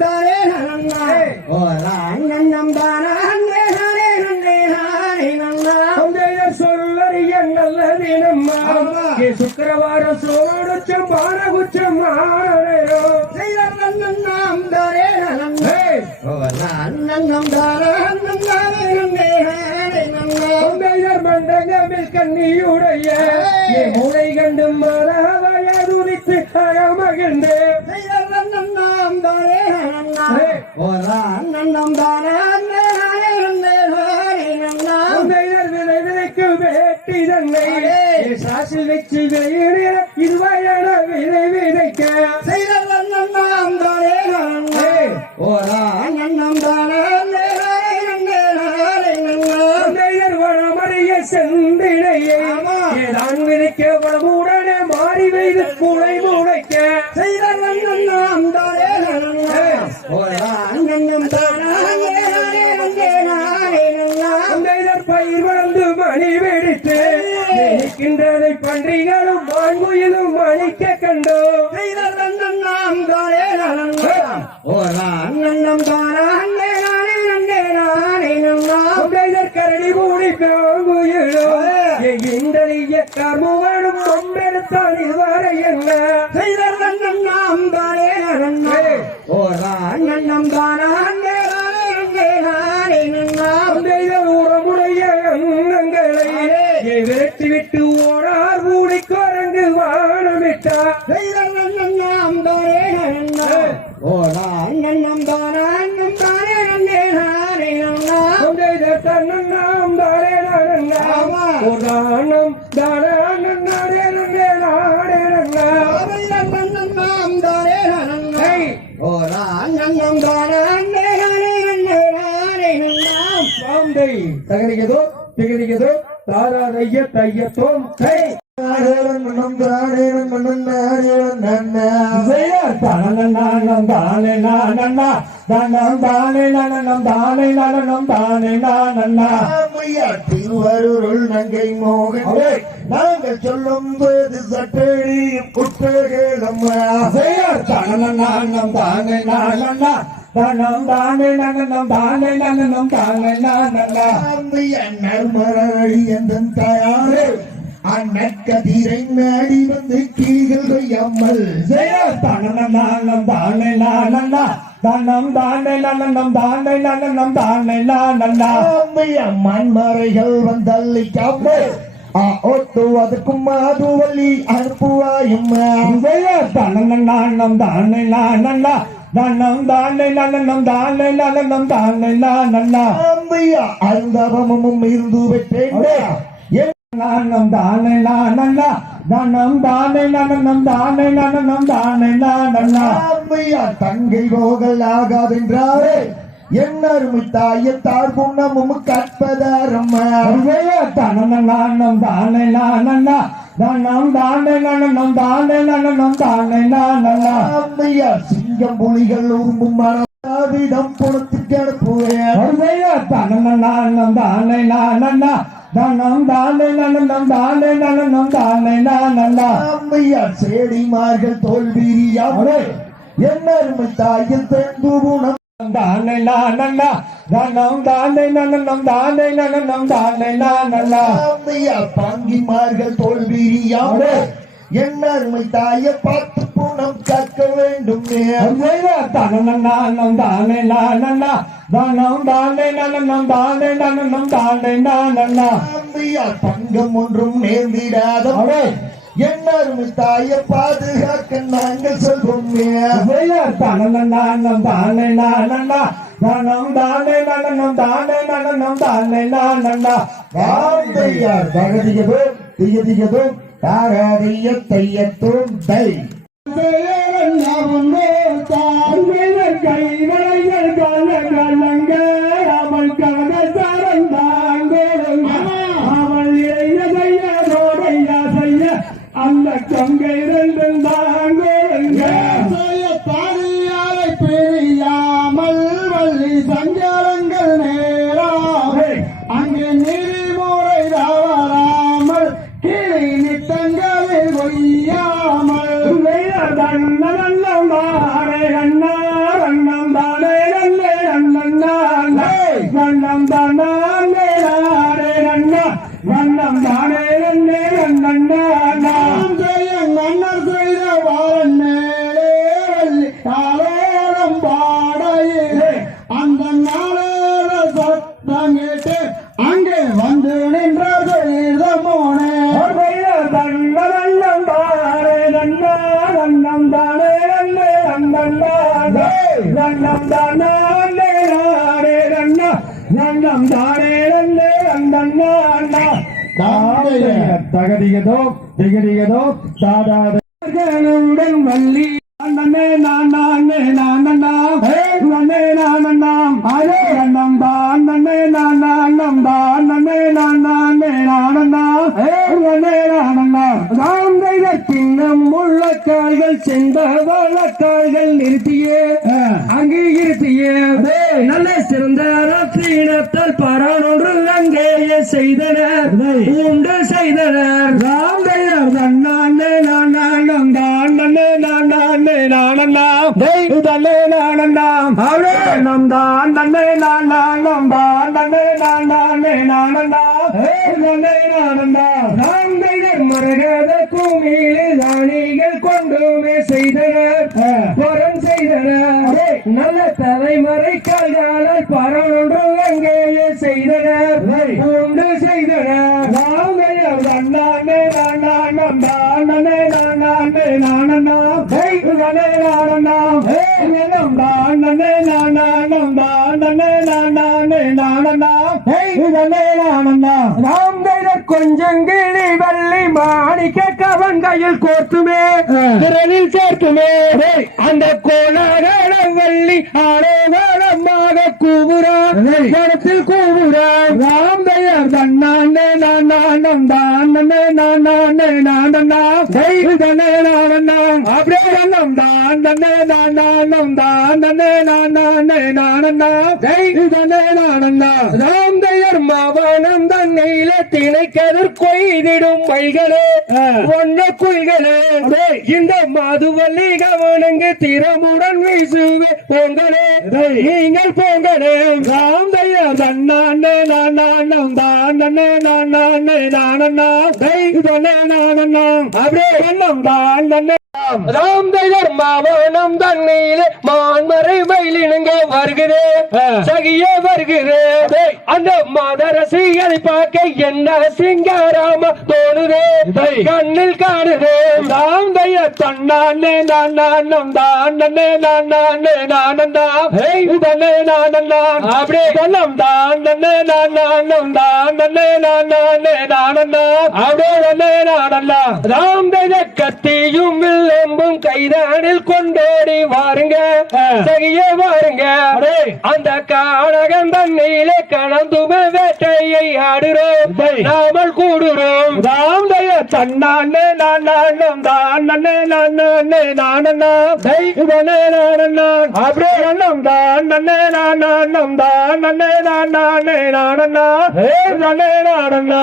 தானே நன்னா ஓரா அண்ணம் தானா அண்ணே நானே நன்னே நானே நன்னா தந்தைய சொல்லறிய நல்ல தினம்மா. ஏ சுக்கிரவார சோழச்சம் பாரகுச்சம் மாறையோ செய்தம் தானே நன்னா ஓரா அண்ணம் தானா அண்ணம் தானே நன்னே நானே நன்னா தந்தையர் மண்டகமில் கண்ணியுடைய. ஏ மூளை கண்டு மாறாவைய துணித்து அழமகிழ்ந்து நன்னா ஓரா அண்ணம் தானா விதைக்கு வேட்டி தன்னை சாசில் வச்சு வெளியிட இருவயன விதை விதைக்க. தானே ஓரா தானா பயிர் வளர்ந்து மணி வெடித்து நிற்கின்றதை பன்றிகளும் மான்குயிலும் மணிக்க கண்டோ நாம் தானே நன்னா ஓரா அண்ணம் தானா அண்ணே நானே நன்னே நானே நன்னா கரடி மூடி பாங்குயிலோ இயக்கார் மூவனும் கொம்பெடுத்தான் இதுவரை என்ன? தகரிகதோ திகரிகதோ தாராதைய தையத்தோம். கை திருவருள் நங்கை மோகன். நாங்கள் சொல்லும் போது சட்டடி புத்தகம்மா தனம் தானே நானண்ணா. தனம் தானே நனம் தானே நனம் தானே நானண்ணா. நர்மரடி எந்த தாயாரே. அன்னக்கதிரை நாடி வந்து கீழ்கள் அம்மல் தனம் தானே நானண்ணா தனம் தானே நனம் தானே நனம் தானே நானண்ணா மண்மறைகள் வந்தள்ளி கம்மல் ஒத்து அதுக்கும் மாதுவல்லி தனம் தானே நானண்ணா தனம் தானே நனம் தானே நனம் தானே நானண்ணா அம்மையா அருந்தவமும் இருந்து பெற்றேன் நானம் தானே நானண்ணா தனம் தானே நனம் தானே நனம் தானே நானண்ணா அம்மையா தங்கை போகல் ஆகாதென்றாரே என் அருமை தாயத்தார் புண்ணமும் கற்பதாரம்மா. தனம் தானே நானண்ணா தனம் தானே நனம் தானே நனம் தானே நானண்ணா அம்மையா சிங்கம் புலிகள் உரும்பும் மனவிடம் புறத்துக்கு அனுப்புவேன். தனம் தானே நானண்ணா தனம் தானே நனம் தானே செடிமார்கள் தோல்விரியாமே என் அருமை தாயின் தென்பு குணம் தானே நானண்ணா தனம் தானே நனம் தானே நனம் தானே நானண்ணா அம்மையா பாங்கிமார்கள் தோல்விரியாமே என் அருமை தாயை பார்த்து புணம் காக்க வேண்டும் தானே நானண்ணா தங்கம் ஒன்றும் நேர்ந்திடாதவரே என் அருமை தாயை பாதுகாக்க நாங்கள் சொல்றோம் தனம் தானே நானண்ணா தனம் தானே நனம் தானே நனம் தானே நானண்ணா வாழ்ந்தையார் தகதியதும் தியதியதும் தாராதிய தையத்தும் தை கைவளைகள் கல தன்னன் அண்ணம் தானே அண்ணார் அண்ணம் தானே நன்னே அண்ணன் வண்ணம் தானே நானே அண்ணா வண்ணம் தானே நன்னே அண்ணண்ணா நாம் செய்யும் மன்னர் அங்க தகதிகதோ திகதிகதோ தாதாதனுடன் வள்ளி அண்ணனே நான் நானே நான் அண்ணா அண்ணே நான் அண்ணாம் அதே அண்ணம் தான் அண்ணனே நான் அண்ணம் தான் அண்ணனே நான் நானே நான் அண்ணா அண்ணே நான் அண்ணா கால்கள் சென்ற வழக்கால்கள் நிறுத்தியே. அங்கே இருத்தியே நல்ல சிறந்த ரத்தினத்தால் பரானொன்று அங்கேயே செய்தனர். உண்டு செய்தனர். ராந்தையர் தன்னானே நான் நானம் தானே நான் நானே நானண்ணா. தன்னே நானண்ணா. நம் தான் தன்னே நான் நானம் தான் தன்னே நான் நானே நானண்ணா. தன்னே நானண்ணா. ராந்தையர் மரகத குமிழி தானிகள் கொண்டுமே செய்தனர். செய்தனர். நல்ல தலைமறை கால்களால் பரவொன்று அங்கேயே செய்தனர். உண்டு செய்தனர் எனம் தானே நானானம் தானே நானானே நானண்ணா நனே நானண்ணா ராம்தையர் கொஞ்சம் கிளி வள்ளி மாணிக்க கவன் கையில் கோர்த்துமே திரளில் சேர்த்துமே. அந்த கோணாகட வள்ளி ஆரோகரமாக கூவுறான் இடத்தில் கூவுறான் ராம்தையர் தன்னானே நானானம் தானே நானானே நானண்ணா தெய்வதனே நானண்ணா அப்படியே நன்னம் தானே நானானம் தானே நானானே நானண்ணா தெய்வதனே நானண்ணா ராம்தையர் மாவானம் தன்னையில திணைக்கதர் கொய்திடும் வைகளே ஒன்ன குயில்களே இந்த மாதுவல்லி கவனங்கு திறமுடன் வீசுவே பொங்கலே நீங்கள் பொங்கலே ராம்தையர் தன்னானே நானானம் தானே நானானே நானண்ணா தெய்வதனே நானண்ணா அப்படியே தானே ராம்தயர் மாவனம் தண்ணீர் மான்மறை வயலினுங்க வருகிறே. சகிய வருகிறே. அந்த மதரசிகளை பார்க்க என்ன சிங்காராம தோணுதே. கண்ணில் காணுதே. ராம்தயர் தன்னானே நான் நானம் தானே நான் நானே நானந்தா இதனே நானந்தா அப்படியே கண்ணம் தானே நான் நானம் தானே நான் நானே நானந்தா அப்படியே நானந்தா ராம்தய கத்தியும் வில்லம்பும் கைதானில் கொண்டோடி வாருங்க. சகிய வாருங்க. அந்த காணகம் தண்ணியிலே கலந்தும வேட்டையை ஆடுறோம். நாமல் கூடுறோம். ராம்தய தன்னானே நான் நானம் தானே நான் நானே நானண்ணா தெய்வனே நானண்ணா. அப்படியே அண்ணம் தானே நான் நானம் தானே நான் நானே நானண்ணா. தெய்வனே நானண்ணா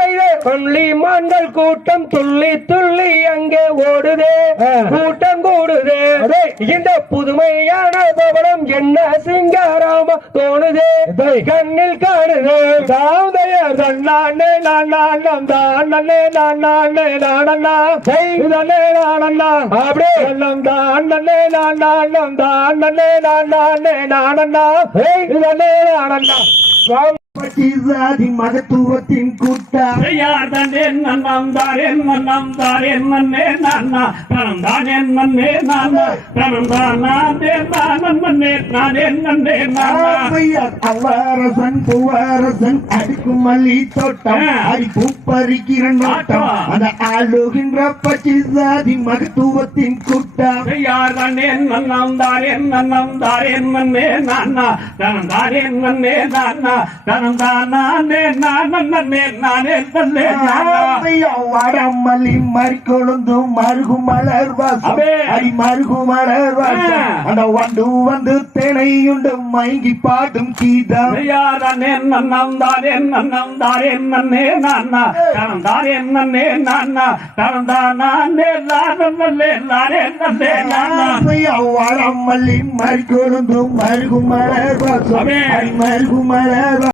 தெய்வ பள்ளி மான்கள் கூட்டம் துள்ளி துள்ளி அங்கே ஓடுதே கூட்டம் கூடுதே. இந்த புதுமையான பவனம் என்ன சிங்காராம தோணுதே? கண்ணில் காணுதே. தாவுதய தன்னானே நான் தானே நான் நானே நானண்ணா. தெய்வனே நானண்ணா. அப்படியே எல்லாம் தானே நான் நானம் தானே நான் நானே நானண்ணா. தெய்வனே நானண்ணா. பட்டிசாதி மகத்துவத்தின் கூட்டம். நன்னம் தாரேன் நன்னம் தாரேன் நன்னே நானா. தனம் தானேன் நன்னே நானா. தனம் தானே நானே. நன்னே நானா ஆமையார் அவ்வரசன் பூவரசன் அடிக்கும் மல்லி தோட்டம் அடி பூப்பறிக்கிற நோட்டம். அந்த ஆளுகின்ற பச்சிசாதி மகத்துவத்தின் கூட்டம். யார் தன்னே நன்னம் தாரேன் நன்னம் தாரேன் நன்னே நானா. தனம் நானா. தனம் நன்னே வடமல்லி மறிக்கொழுந்து மருகு மலர் வாசம். அடி மருகு மலர் வாசம். அந்த வண்டு வந்து தினையுண்டு மயங்கி பாடும் கீதம் நன்னம் தானே நன்னம் தானே நன்னே நானா தனம் தானே நன்னே நானா தனம் தானே நானே நானே நன்னே நானா வடமல்லி மறிக்கொழுந்து மருகு மலர் வாசம். அடி மருகு மலர்